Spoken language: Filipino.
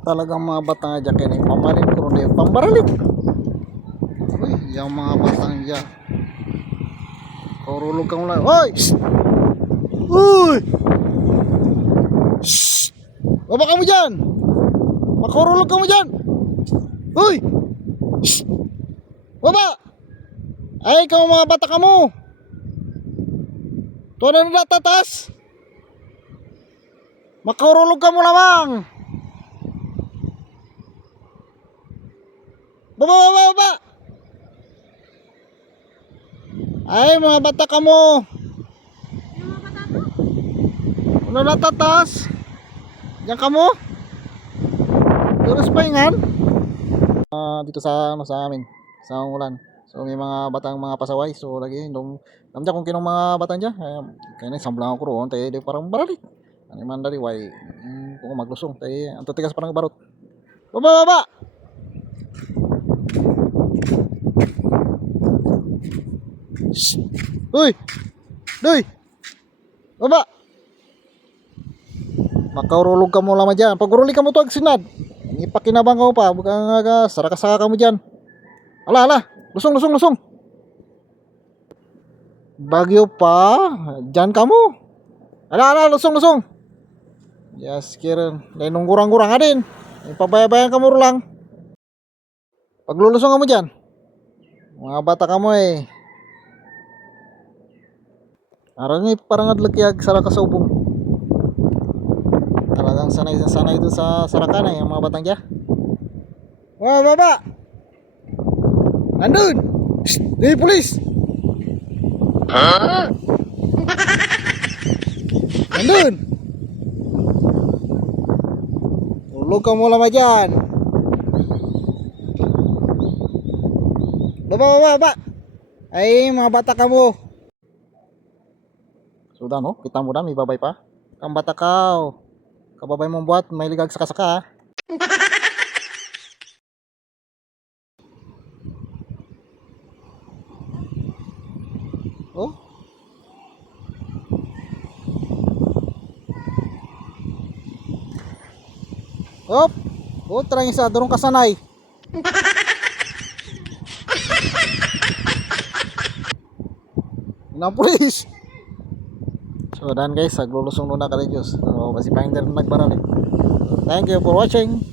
Talagang mga batang dyan kaya pamarin ko rin yung pambaralit. Uy, yung mga batang dyan. Karulog ka mula. Uy! Shhh! Uy! Shhh! Baba ka mo dyan! Makarulog ka mo dyan! Uy! Shhh! Baba! Ay, ikaw mga bata ka mo! Tuwa na natatas! Makarulog ka mo lamang! Baba, baba, baba! Ay, mga bata ka mo! Ano natatas? Diyan ka mo? Duros pa ingan? Dito sa ano sa amin, sa ulan. So may mga batang mga pasaway. So lagi nung namja kung kinong mga batang diyan. Kaya na samblang ako roon tayo di parang baralik. Ano man dari way kung maglusong tayo ang tutigas parang barot. Baba baba. Shh. Uy. Doy. Baba. Makaurulog ka mo lama diyan. Pag uruli ka mo to agsinad. Ipakinabang ka mo pa, bukan nga saraka-saka ka mo diyan. Ala ala. Lusong, lusong, lusong. Bagyo pa. Diyan ka mo. Ala, ala, lusong, lusong. Yes, kiran. Dahil nung gurang-gurang ka din. Ipabayabayan ka mo lang. Paglulusong ka mo diyan. Mga bata ka mo eh. Aral ni parang adlakyag sara ka sa ubong. Talagang sanay doon sa sarakan eh, yung mga batang diyan. Wah, baba. Andun. Shh, di pulis. Ha? Andun. Tulog ka mula dyan. Baba, baba, baba. Ay, mga bata ka mo. Sudan, oh. Kita mo na, may babay pa. Kang bata ka, oh. Kababay mong buhat, may ligag saka-saka, ah. Oh. Hop. Oh, terang isa, dorong kasanay. Na pulis. So dan guys, aglulusong nuna ka rin Diyos. So, kasi pang nagbaralik. Thank you for watching.